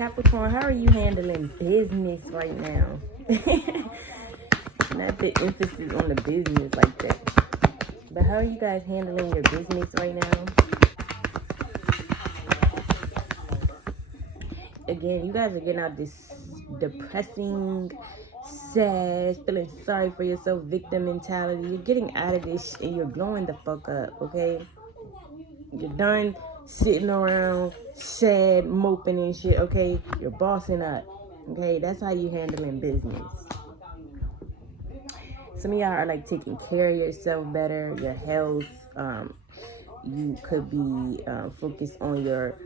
Capricorn, how are you handling business right now? Not the emphasis on the business like that. But how are you guys handling your business right now? Again, you guys are getting out this depressing, sad, feeling sorry for yourself, victim mentality. You're getting out of this and you're glowing the fuck up, okay? You're done sitting around sad, moping and shit, okay? You're bossing up, okay? That's how you handling business. Some of y'all are like taking care of yourself better, your health. You could be focused on your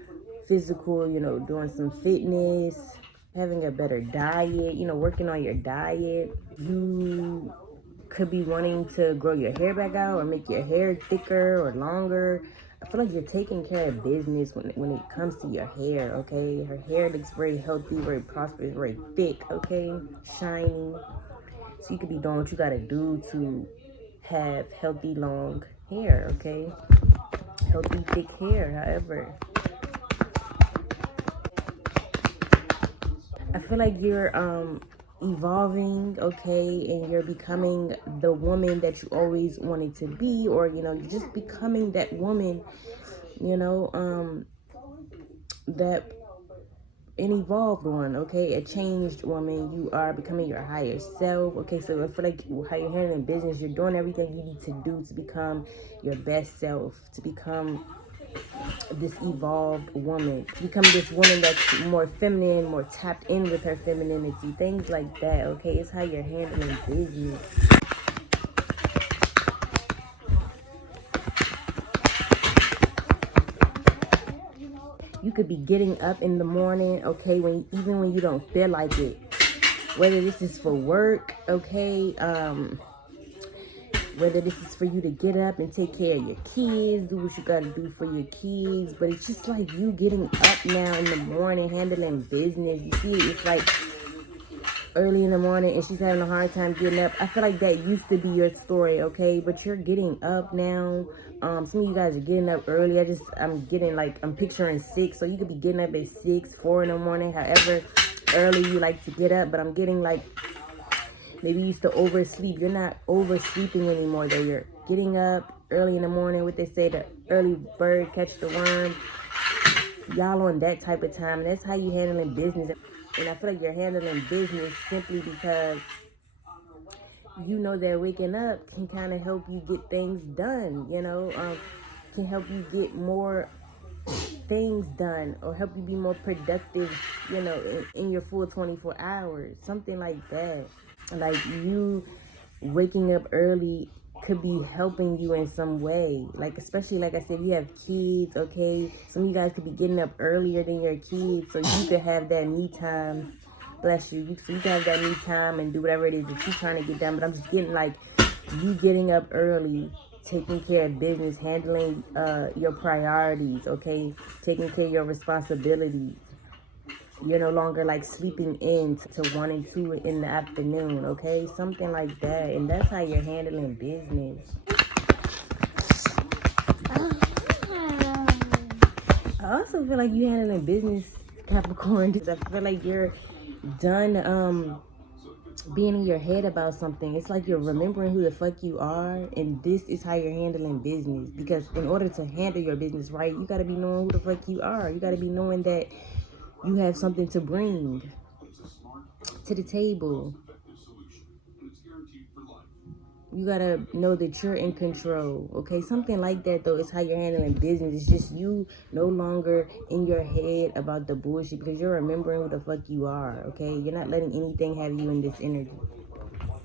physical, doing some fitness, having a better diet, working on your diet. You could be wanting to grow your hair back out or make your hair thicker or longer. I feel like you're taking care of business when it comes to your hair, okay? Her hair looks very healthy, very prosperous, very thick, okay? Shiny. So you could be doing what you gotta do to have healthy, long hair, okay? Healthy, thick hair, however. I feel like you're evolving, okay, and you're becoming the woman that you always wanted to be, or you're just becoming that woman, that an evolved one, okay, a changed woman. You are becoming your higher self, okay? So I feel like how you're handling business, you're doing everything you need to do to become your best self, to become this evolved woman, to become this woman that's more feminine, more tapped in with her femininity, things like that, okay? It's how you're handling business. You could be getting up in the morning, okay, even when you don't feel like it, whether this is for work, okay, whether this is for you to get up and take care of your kids, do what you gotta do for your kids. But it's just like you getting up now in the morning, handling business. You see, it's like early in the morning and she's having a hard time getting up. I feel like that used to be your story, okay? But you're getting up now. Some of you guys are getting up early. I'm picturing 6. So you could be getting up at 6, 4 in the morning, however early you like to get up. But I'm getting like, maybe you used to oversleep. You're not oversleeping anymore, though. You're getting up early in the morning. What they say, the early bird catch the worm. Y'all on that type of time. And that's how you handling business. And I feel like you're handling business simply because that waking up can kind of help you get things done, can help you get more things done or help you be more productive, in your full 24 hours, something like that. Like you waking up early could be helping you in some way, like especially like I said, you have kids, okay? Some of you guys could be getting up earlier than your kids so you could have that me time. Bless you. So you can have that me time and do whatever it is that you're trying to get done. But I'm just getting like you getting up early, taking care of business, handling your priorities, okay? Taking care of your responsibilities. You're no longer like sleeping in to 1 and 2 in the afternoon, okay? Something like that. And that's how you're handling business. I also feel like you're handling business, Capricorn. I feel like you're done being in your head about something. It's like you're remembering who the fuck you are, and this is how you're handling business. Because in order to handle your business right, you got to be knowing who the fuck you are. You got to be knowing that you have something to bring to the table. You gotta know that you're in control, okay? Something like that, though, is how you're handling business. It's just you no longer in your head about the bullshit because you're remembering who the fuck you are, okay? You're not letting anything have you in this energy.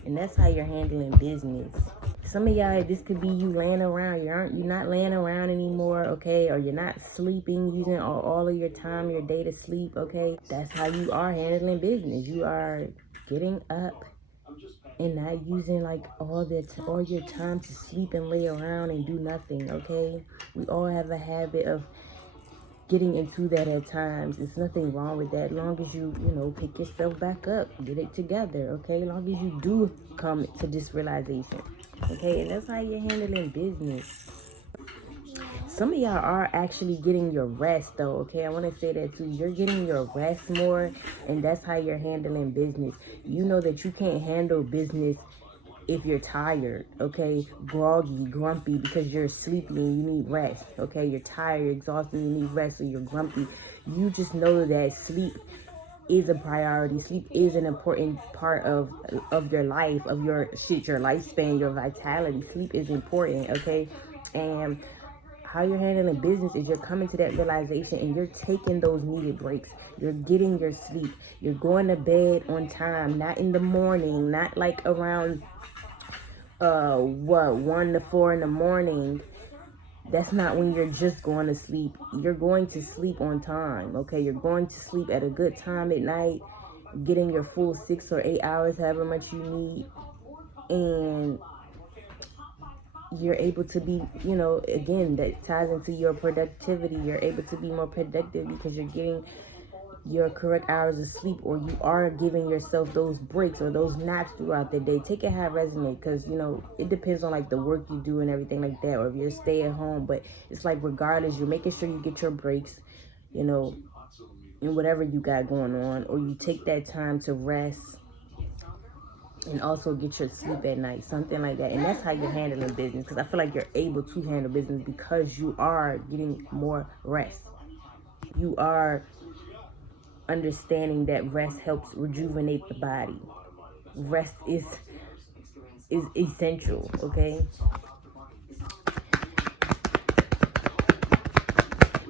And that's how you're handling business. Some of y'all, this could be you laying around. You're not laying around anymore, okay? Or you're not sleeping, using all of your time, your day to sleep, okay? That's how you are handling business. You are getting up and not using like all your time to sleep and lay around and do nothing, okay? We all have a habit of getting into that at times. There's nothing wrong with that, as long as you pick yourself back up, get it together, okay? As long as you do come to this realization, okay? And that's how you're handling business. some of y'all are actually getting your rest though, okay? I want to say that too. You're getting your rest more, and that's how you're handling business. You know that you can't handle business if you're tired, okay? Groggy, grumpy, because you're sleepy and you need rest, okay? You're tired, you're exhausted, you need rest, so you're grumpy. You just know that sleep is a priority. Sleep is an important part of your life, of your lifespan, your vitality. Sleep is important, okay? And how you're handling business is you're coming to that realization and you're taking those needed breaks. You're getting your sleep. You're going to bed on time, not in the morning, not like around 1 to 4 in the morning. That's not when you're just going to sleep. You're going to sleep on time, okay? You're going to sleep at a good time at night, getting your full 6 or 8 hours, however much you need. And you're able to be, you know, again, that ties into your productivity. You're able to be more productive because you're getting your correct hours of sleep, or you are giving yourself those breaks or those naps throughout the day. Take it how it resonates, because, you know, it depends on like the work you do and everything like that, or if you're stay at home. But it's like, regardless, you're making sure you get your breaks, you know, in whatever you got going on, or you take that time to rest and also get your sleep at night, something like that. And that's how you're handling business, because I feel like you're able to handle business because you are getting more rest. You are understanding that rest helps rejuvenate the body. Rest is essential, okay?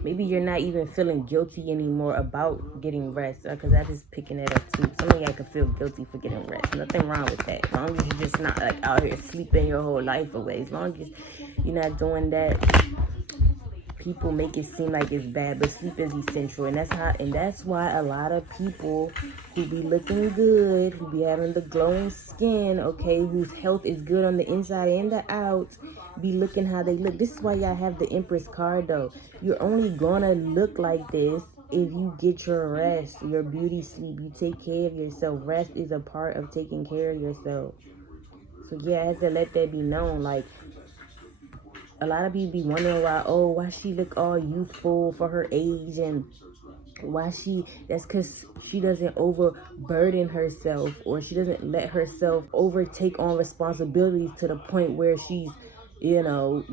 Maybe you're not even feeling guilty anymore about getting rest, because I just picking that up too. Some of y'all can feel guilty for getting rest. Nothing wrong with that. As long as you're just not like out here sleeping your whole life away. As long as you're not doing that, people make it seem like it's bad, but sleep is essential. And that's why a lot of people who be looking good, who be having the glowing skin, okay, whose health is good on the inside and the out, be looking how they look. This is why y'all have the Empress card though. You're only gonna look like this if you get your rest, your beauty sleep. You take care of yourself. Rest is a part of taking care of yourself. So yeah, I have to let that be known. Like, a lot of people be wondering why she look all youthful for her age, and that's because she doesn't overburden herself, or she doesn't let herself overtake on responsibilities to the point where she's, you know,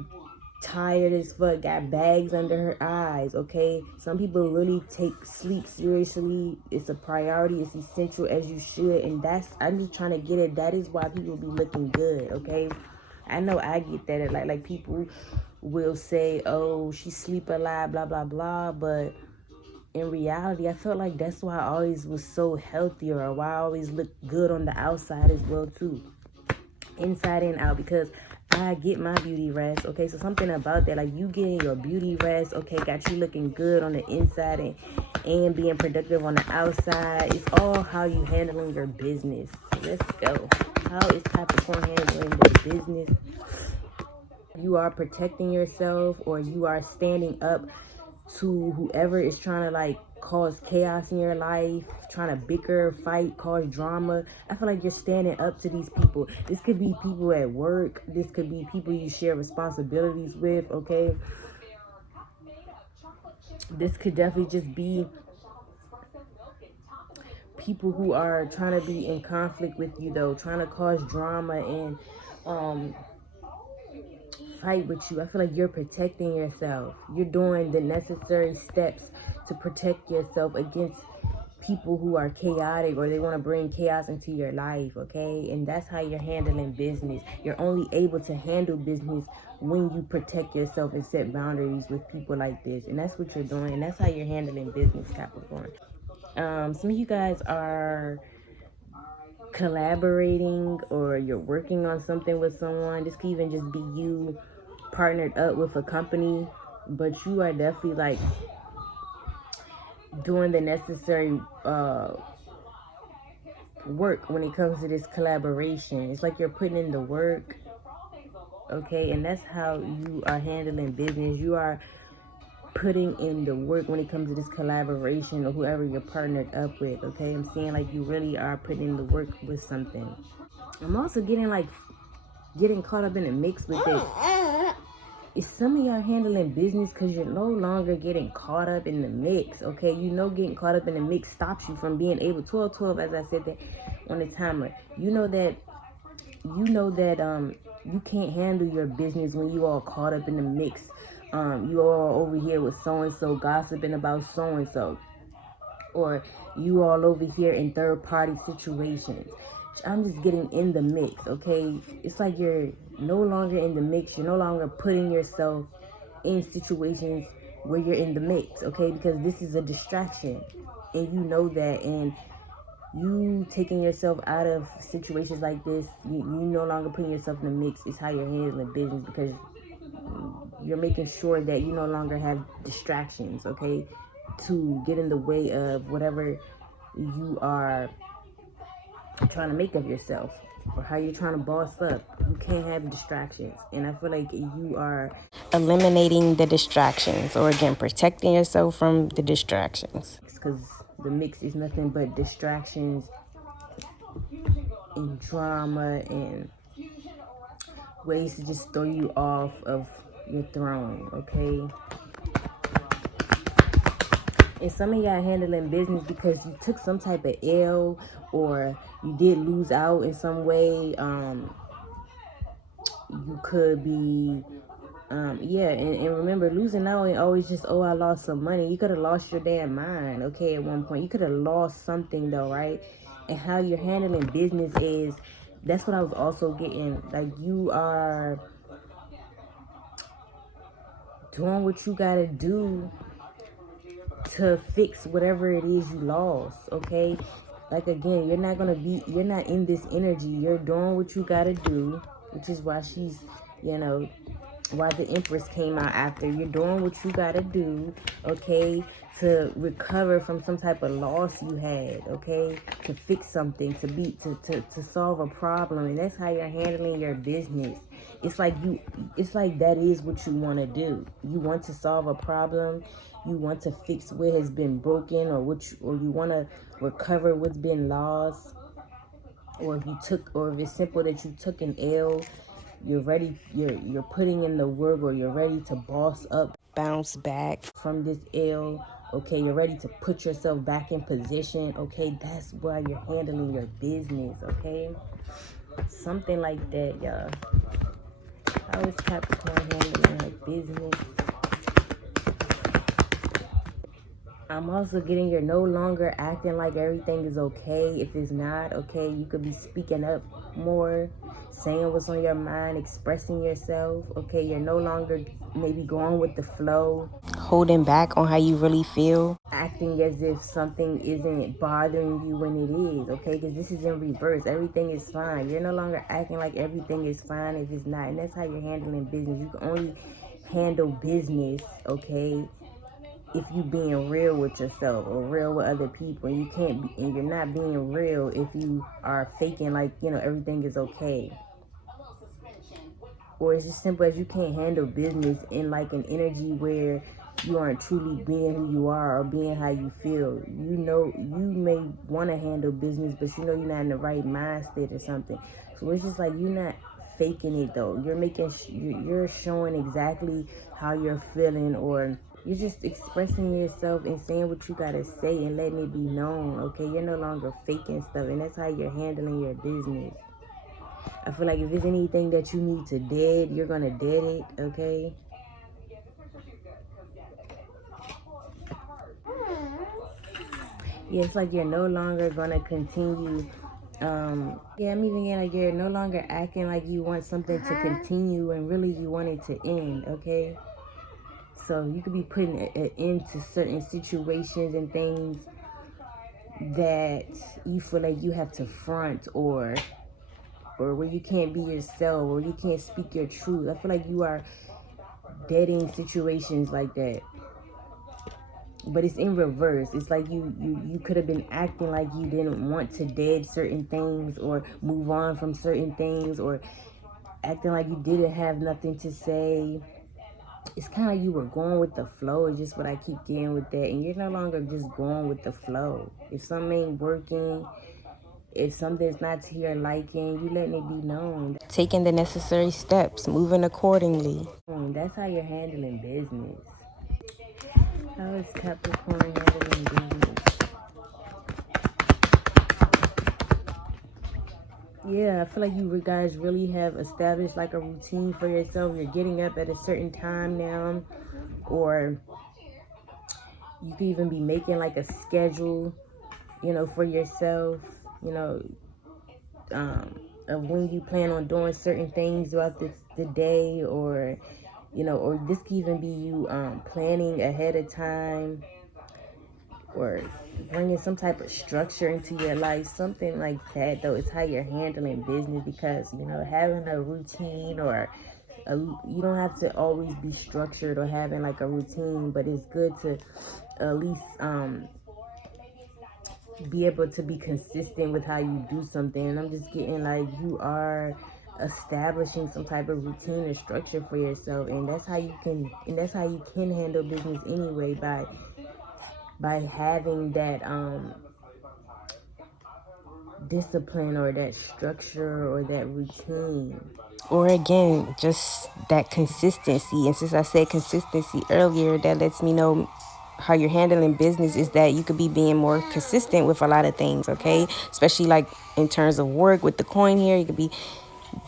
tired as fuck, got bags under her eyes, okay? Some people really take sleep seriously. It's a priority. It's essential, as you should. And I'm just trying to get it. That is why people be looking good, okay? I know I get that. Like people will say, oh, she sleep a lot, blah, blah, blah. But in reality, I felt like that's why I always was so healthy, or why I always look good on the outside as well, too. Inside and out, because I get my beauty rest, okay? So something about that, like you getting your beauty rest, okay, got you looking good on the inside and being productive on the outside. It's all how you handling your business. So let's go. How is Capricorn handling their business? You are protecting yourself, or you are standing up to whoever is trying to like cause chaos in your life, trying to bicker, fight, cause drama. I feel like you're standing up to these people. This could be people at work. This could be people you share responsibilities with, okay? This could definitely just be people who are trying to be in conflict with you, though, trying to cause drama and fight with you. I feel like you're protecting yourself. You're doing the necessary steps to protect yourself against people who are chaotic, or they want to bring chaos into your life, okay? And that's how you're handling business. You're only able to handle business when you protect yourself and set boundaries with people like this. And that's what you're doing, and that's how you're handling business, Capricorn. Some of you guys are collaborating, or you're working on something with someone. This could even just be you partnered up with a company, but you are definitely like doing the necessary work when it comes to this collaboration. It's like you're putting in the work, okay? And that's how you are handling business. You are putting in the work when it comes to this collaboration, or whoever you're partnered up with, okay? I'm seeing like you really are putting in the work with something. I'm also getting caught up in the mix with this. it's some of y'all handling business because you're no longer getting caught up in the mix, okay? You know, getting caught up in the mix stops you from being able, 12 as I said that on the timer. You know that you can't handle your business when you all caught up in the mix. You all over here with so-and-so gossiping about so-and-so, or you all over here in third-party situations. I'm just getting in the mix, okay? It's like you're no longer in the mix. You're no longer putting yourself in situations where you're in the mix, okay? Because this is a distraction, and you know that, and you taking yourself out of situations like this, you no longer putting yourself in the mix is how you're handling business, because you're making sure that you no longer have distractions, okay, to get in the way of whatever you are trying to make of yourself, or how you're trying to boss up. You can't have distractions, and I feel like you are eliminating the distractions, or again protecting yourself from the distractions, because the mix is nothing but distractions and drama and ways to just throw you off of your throne, okay? And some of y'all handling business because you took some type of L, or you did lose out in some way. You could be, yeah, and remember, losing out ain't always just, oh, I lost some money. You could have lost your damn mind, okay, at one point. You could have lost something, though, right? And how you're handling business is, that's what I was also getting. Like, you are doing what you gotta do to fix whatever it is you lost, okay? Like, again, you're not in this energy. You're doing what you gotta do, which is why she's, why the Empress came out after. You're doing what you gotta do, okay, to recover from some type of loss you had, okay, to fix something, to solve a problem. And that's how you're handling your business. It's like that is what you want to do. You want to solve a problem. You want to fix what has been broken, or you want to recover what's been lost. Or if it's simple that you took an L, you're ready, you're putting in the work, or you're ready to boss up, bounce back from this L, okay? You're ready to put yourself back in position, okay? That's why you're handling your business, okay? Something like that, y'all. How is Capricorn handling her business? I'm also getting you're no longer acting like everything is okay. If it's not okay, you could be speaking up more, saying what's on your mind, expressing yourself, okay? You're no longer maybe going with the flow, holding back on how you really feel, acting as if something isn't bothering you when it is, okay? Because this is in reverse. Everything is fine. You're no longer acting like everything is fine if it's not. And that's how you're handling business. You can only handle business, okay, if you being real with yourself or real with other people. And you can't be, and you're not being real if you are faking like, everything is okay. Or it's just simple as you can't handle business in like an energy where you aren't truly being who you are or being how you feel. You may want to handle business, but you're not in the right mind state or something. So it's just like you're not faking it though. You're showing exactly how you're feeling, or you're just expressing yourself and saying what you gotta say and letting it be known, okay? You're no longer faking stuff, and that's how you're handling your business. I feel like if there's anything that you need to dead, you're gonna dead it, okay? Yeah, it's like you're no longer gonna continue. Yeah, I'm even getting like you're no longer acting like you want something to continue and really you want it to end, okay? So you could be putting an end to certain situations and things that you feel like you have to front, or where you can't be yourself, or you can't speak your truth. I feel like you are deading situations like that. But it's in reverse. It's like you could have been acting like you didn't want to dead certain things or move on from certain things, or acting like you didn't have nothing to say. It's kind of like you were going with the flow. Is just what I keep getting with that. And you're no longer just going with the flow. If something ain't working, if something's not to your liking, you letting it be known. Taking the necessary steps, moving accordingly. That's how you're handling business. How is Capricorn handling business? Yeah, I feel like you guys really have established like a routine for yourself. You're getting up at a certain time now, or you could even be making like a schedule, for yourself, you know, of when you plan on doing certain things throughout the day, or, or this could even be you planning ahead of time, or bringing some type of structure into your life, something like that. Though it's how you're handling business, because having a routine, or you don't have to always be structured or having like a routine, but it's good to at least be able to be consistent with how you do something. And I'm just getting like you are establishing some type of routine or structure for yourself, and that's how you can handle business anyway, by having that discipline, or that structure, or that routine. Or again, just that consistency. And since I said consistency earlier, that lets me know how you're handling business is that you could be being more consistent with a lot of things, okay? Especially like in terms of work with the coin here, you could be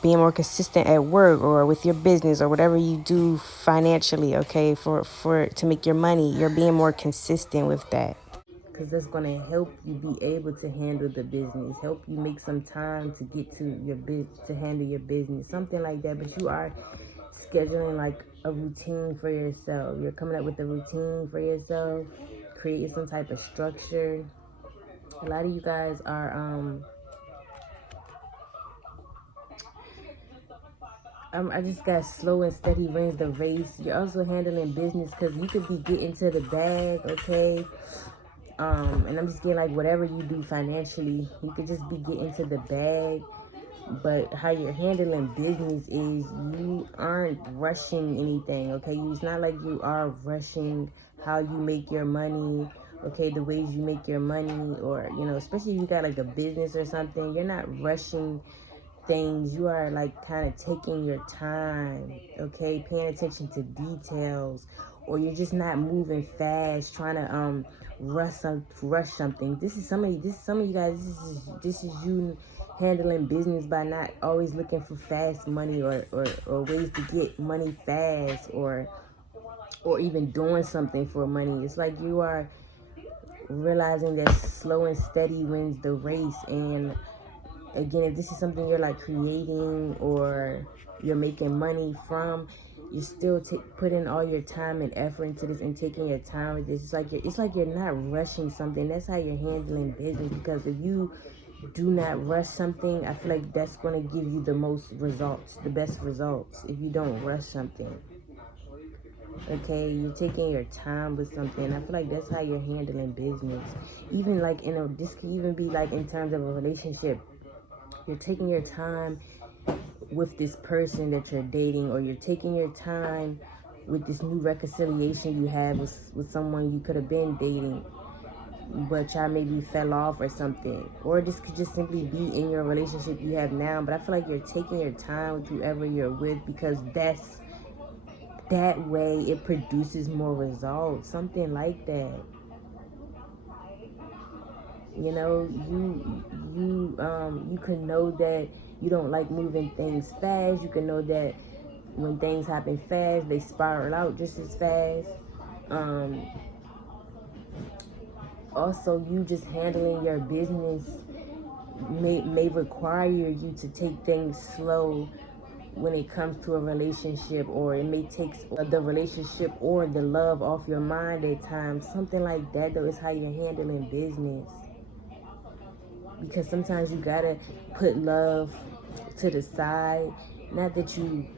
being more consistent at work or with your business or whatever you do financially, okay? For to make your money, you're being more consistent with that. Because that's going to help you be able to handle the business, help you make some time to get to your business, to handle your business, something like that. But you are scheduling like a routine for yourself. You're coming up with a routine for yourself, creating some type of structure. A lot of you guys are I just got slow and steady wins the race. You're also handling business because you could be getting to the bag, okay? And I'm just getting like whatever you do financially, you could just be getting to the bag. But how you're handling business is you aren't rushing anything, okay? It's not like you are rushing how you make your money, okay? The ways you make your money, or, especially if you got like a business or something, you're not rushing things. You are like kind of taking your time, okay? Paying attention to details, or you're just not moving fast, trying to rush something. This is some of you guys. This is you handling business by not always looking for fast money, or ways to get money fast, or even doing something for money. It's like you are realizing that slow and steady wins the race. And again, if this is something you're like creating, or you're making money from, you're still putting all your time and effort into this, and taking your time with this. It's like you're not rushing something. That's how you're handling business. Because if you do not rush something, I feel like that's going to give you the best results, if you don't rush something. Okay, you're taking your time with something. I feel like that's how you're handling business. Even like this could even be like in terms of a relationship. You're taking your time with this person that you're dating, or you're taking your time with this new reconciliation you have with someone you could have been dating, but y'all maybe fell off or something. Or this could just simply be in your relationship you have now. But I feel like you're taking your time with whoever you're with, because that way it produces more results, something like that. You can know that you don't like moving things fast. You can know that when things happen fast, they spiral out just as fast. Also, you just handling your business may require you to take things slow when it comes to a relationship, or it may take the relationship or the love off your mind at times. Something like that, though, is how you're handling business. Because sometimes you gotta put love to the side. Not that you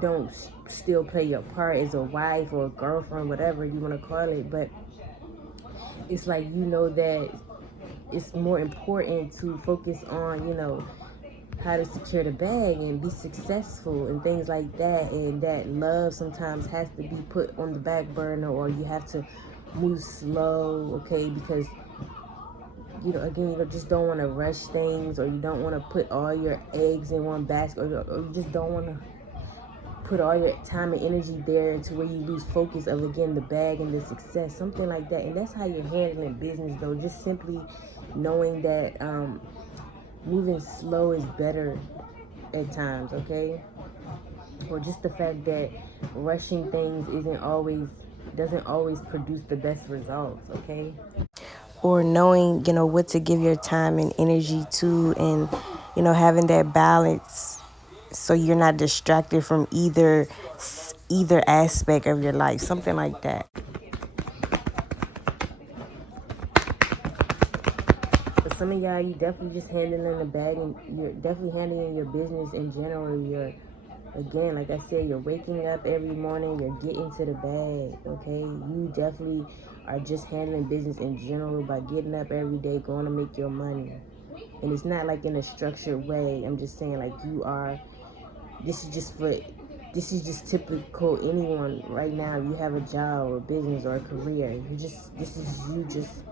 don't still play your part as a wife or a girlfriend, whatever you want to call it, but it's like that it's more important to focus on how to secure the bag and be successful and things like that. And that love sometimes has to be put on the back burner, or you have to move slow, okay? Because again, you just don't want to rush things, or you don't want to put all your eggs in one basket, or you just don't want to put all your time and energy there to where you lose focus of, again, the bag and the success, something like that. And that's how you're handling business, though. Just simply knowing that moving slow is better at times, okay? Or just the fact that rushing things doesn't always produce the best results, okay? Or knowing, what to give your time and energy to, and, having that balance so you're not distracted from either aspect of your life, something like that. For some of y'all, you definitely just handling the bag, and you're definitely handling your business in general. Again, like I said, you're waking up every morning, you're getting to the bag, okay? You definitely are just handling business in general by getting up every day, going to make your money. And it's not like in a structured way. I'm just saying, like, this is just typical anyone right now. You have a job or business or a career. This is you just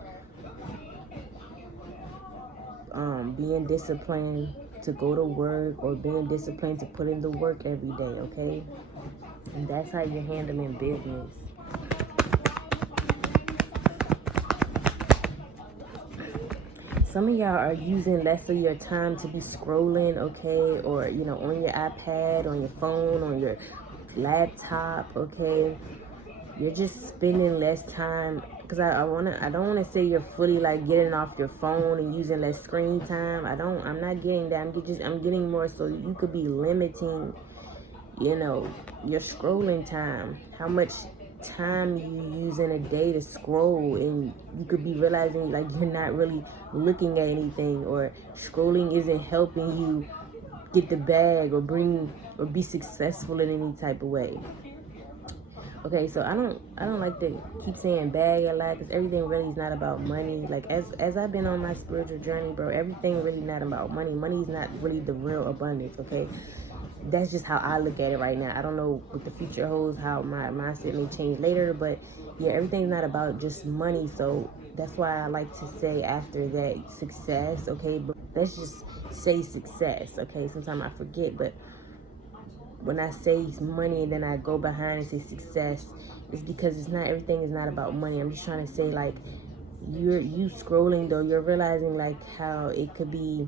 being disciplined to go to work, or being disciplined to put in the work every day, okay? And that's how you're handling business. Some of y'all are using less of your time to be scrolling, okay? Or, on your iPad, on your phone, on your laptop, okay? You're just spending less time, because I don't want to say you're fully like getting off your phone and using less screen time. I'm not getting that. I'm getting more so you could be limiting, your scrolling time. How much time you use in a day to scroll, and you could be realizing like you're not really looking at anything, or scrolling isn't helping you get the bag or be successful in any type of way. Okay, so I don't like to keep saying bag a lot, because everything really is not about money. Like, as I've been on my spiritual journey, bro, everything really not about money. Money is not really the real abundance, okay? That's just how I look at it right now. I don't know what the future holds, how my mindset may change later, but yeah, everything's not about just money. So that's why I like to say after that, success, okay? But let's just say success, okay? Sometimes I forget, but when I say money and then I go behind and say success, it's because everything is not about money. I'm just trying to say, like, you scrolling, though, you're realizing like how it could be,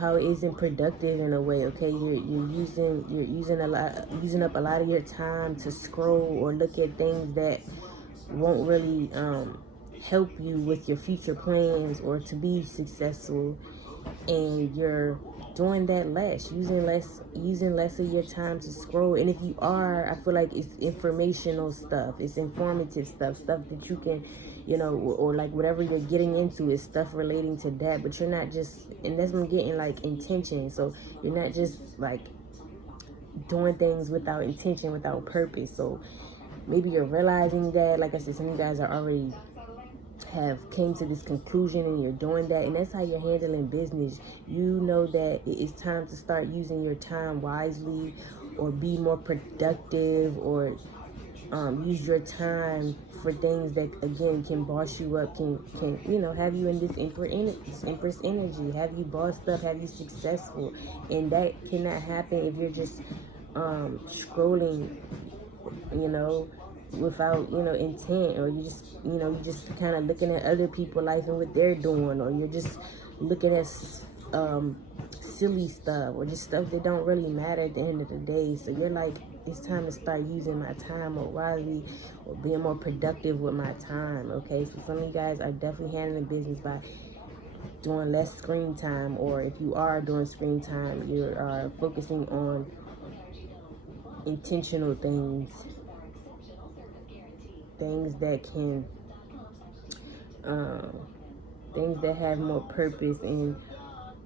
how it isn't productive in a way, okay? You're using up a lot of your time to scroll or look at things that won't really help you with your future plans or to be successful, and you're doing that less, using less of your time to scroll. And if you are, I feel like it's informational stuff, it's informative stuff that you can, or like whatever you're getting into is stuff relating to that, but you're not just, and that's what I'm getting, like, intention. So you're not just like doing things without intention, without purpose. So maybe you're realizing that, like I said, some of you guys are already have came to this conclusion, and you're doing that, and that's how you're handling business. You know that it's time to start using your time wisely, or be more productive, or use your time for things that, again, can boss you up, can have you in this empress energy, have you bossed up, have you successful. And that cannot happen if you're just scrolling, without intent, or you just kind of looking at other people's life and what they're doing, or you're just looking at silly stuff, or just stuff that don't really matter at the end of the day. So you're like, it's time to start using my time more wisely, or being more productive with my time, okay? So some of you guys are definitely handling business by doing less screen time, or if you are doing screen time, you are focusing on intentional things that can things that have more purpose in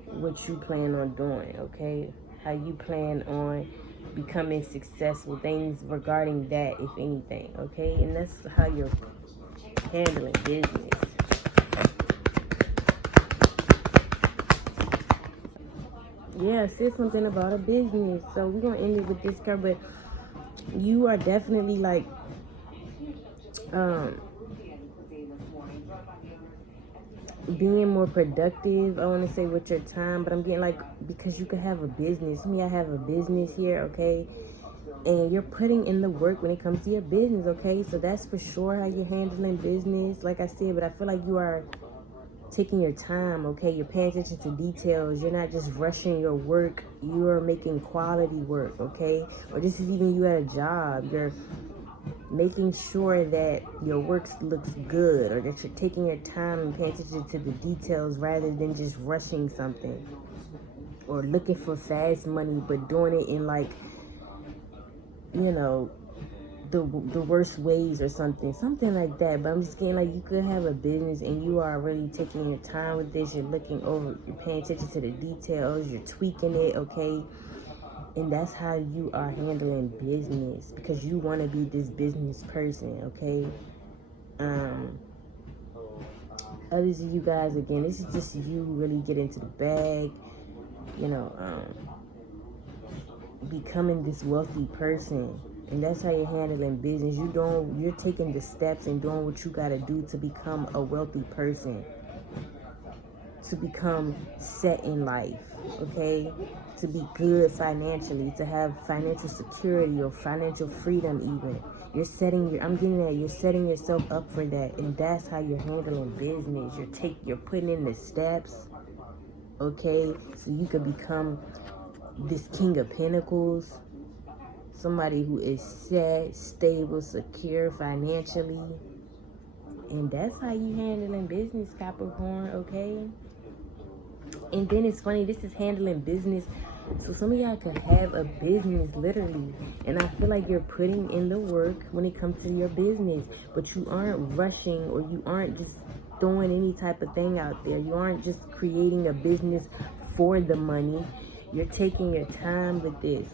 what you plan on doing, okay? How you plan on becoming successful, things regarding that, if anything, okay? And that's how you're handling business. Yeah, I said something about a business, so we're gonna end it with this card. But you are definitely like being more productive, I want to say, with your time, but I'm getting like, because you could have a business. Me, I have a business here, okay? And you're putting in the work when it comes to your business, okay? So that's for sure how you're handling business, like I said, but I feel like you are taking your time, okay? You're paying attention to details. You're not just rushing your work. You are making quality work, okay? Or this is even you at a job. You're making sure that your work looks good, or that you're taking your time and paying attention to the details rather than just rushing something or looking for fast money, but doing it in like, you know, the worst ways or something like that. But I'm just getting like, you could have a business and you are really taking your time with this. You're looking over, you're paying attention to the details, you're tweaking it, okay? And that's how you are handling business, because you want to be this business person, okay? Others of you guys, again, this is just you really get into the bag, you know, becoming this wealthy person. And that's how you're handling business. You're taking the steps and doing what you got to do to become a wealthy person, to become set in life, okay? To be good financially, to have financial security or financial freedom even. You're setting yourself up for that, and that's how you're handling business. You're putting in the steps, okay? So you can become this King of Pentacles, somebody who is set, stable, secure financially. And that's how you handling business, Capricorn, okay? And then it's funny, this is handling business. So some of y'all could have a business, literally. And I feel like you're putting in the work when it comes to your business. But you aren't rushing, or you aren't just throwing any type of thing out there. You aren't just creating a business for the money. You're taking your time with this.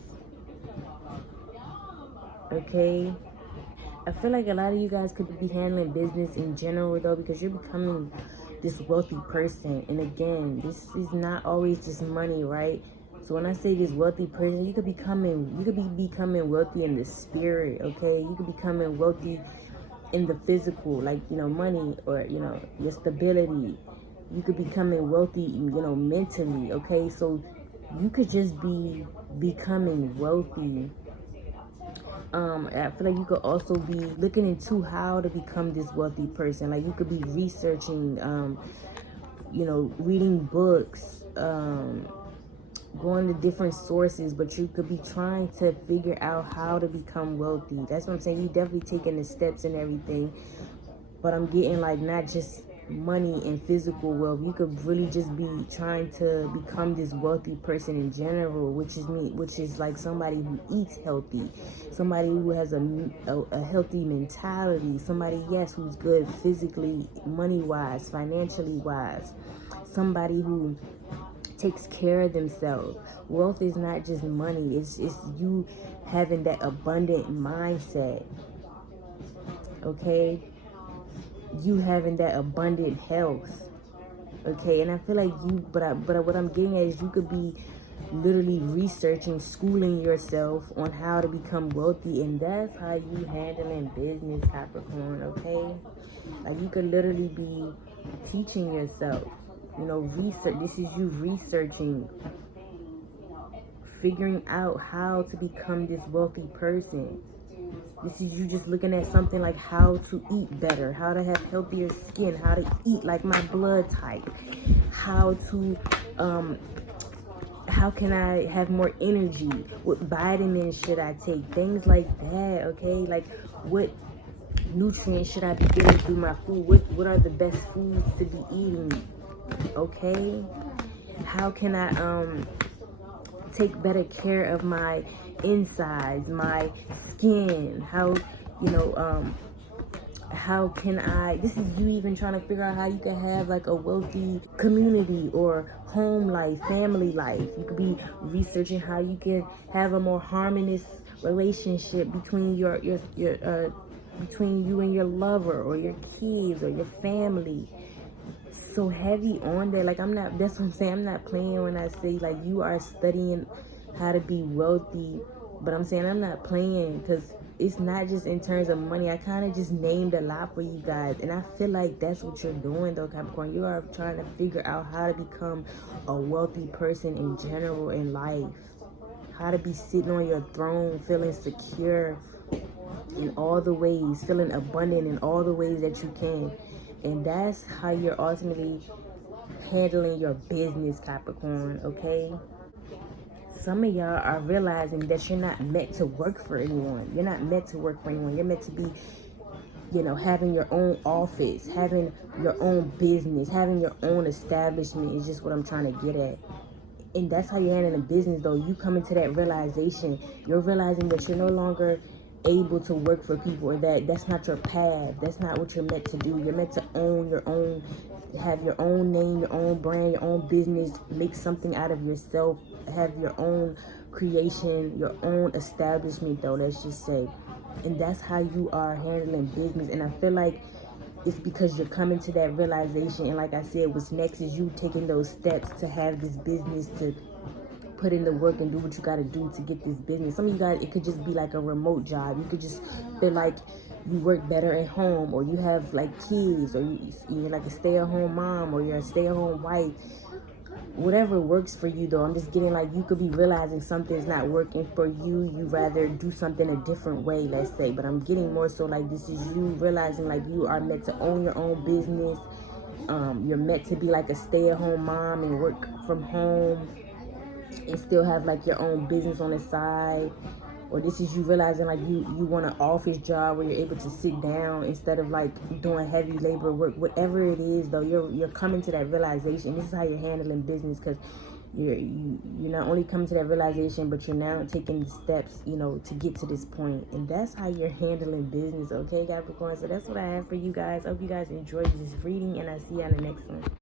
Okay? I feel like a lot of you guys could be handling business in general, though, because you're becoming this wealthy person. And again, this is not always just money, right? So when I say this wealthy person, you could be becoming wealthy in the spirit, okay? You could be becoming wealthy in the physical, like, you know, money, or, you know, your stability. You could be becoming wealthy, you know, mentally, okay? So you could just be becoming wealthy. I feel like you could also be looking into how to become this wealthy person. Like, you could be researching, you know, reading books, going to different sources, but you could be trying to figure out how to become wealthy. That's what I'm saying. You definitely taking the steps and everything, but I'm getting like not just money and physical wealth. You could really just be trying to become this wealthy person in general, which is like somebody who eats healthy, somebody who has a healthy mentality, somebody, yes, who's good physically, money wise, financially wise, somebody who takes care of themselves. Wealth is not just money. It's you having that abundant mindset, okay? You having that abundant health, okay? And I feel like but what I'm getting at is you could be literally researching, schooling yourself on how to become wealthy, and that's how you handling business, Capricorn, okay? Like, you could literally be teaching yourself, you know, research. This is you researching, figuring out how to become this wealthy person. This is you just looking at something like how to eat better, how to have healthier skin, how to eat like my blood type, how can I have more energy, what vitamins should I take, things like that, okay? Like, what nutrients should I be getting through my food, what are the best foods to be eating, okay? How can I take better care of my insides, my skin, how, you know, how can I, this is you even trying to figure out how you can have like a wealthy community or home life, family life. You could be researching how you can have a more harmonious relationship between between you and your lover or your kids or your family. So heavy on that. Like, that's what I'm saying. I'm not playing when I say like you are studying how to be wealthy, but I'm saying I'm not playing, because it's not just in terms of money. I kind of just named a lot for you guys, and I feel like that's what you're doing though, Capricorn. You are trying to figure out how to become a wealthy person in general in life, how to be sitting on your throne feeling secure in all the ways, feeling abundant in all the ways that you can. And that's how you're ultimately handling your business, Capricorn, okay? Some of y'all are realizing that you're not meant to work for anyone. You're not meant to work for anyone. You're meant to be, having your own office, having your own business, having your own establishment is just what I'm trying to get at. And that's how you're handling business, though. You come into that realization. You're realizing that you're no longer able to work for people, or that's not your path. That's not what you're meant to do. You're meant to own your own, have your own name, your own brand, your own business, make something out of yourself, have your own creation, your own establishment, though, let's just say. And that's how you are handling business. And I feel like it's because you're coming to that realization. And like I said, what's next is you taking those steps to have this business, to put in the work and do what you got to do to get this business. Some of you guys, it could just be like a remote job. You could just feel like you work better at home, or you have like kids, or you're like a stay-at-home mom, or you're a stay-at-home wife. Whatever works for you, though. I'm just getting like you could be realizing something's not working for you. You rather do something a different way, let's say. But I'm getting more so like this is you realizing like you are meant to own your own business. You're meant to be like a stay-at-home mom and work from home and still have like your own business on the side. Or this is you realizing like you want an office job where you're able to sit down instead of like doing heavy labor work. Whatever it is, though, you're coming to that realization. This is how you're handling business, because you're not only coming to that realization, but you're now taking the steps, to get to this point. And that's how you're handling business, okay, Capricorn? So that's what I have for you guys. I hope you guys enjoyed this reading, and I see you on the next one.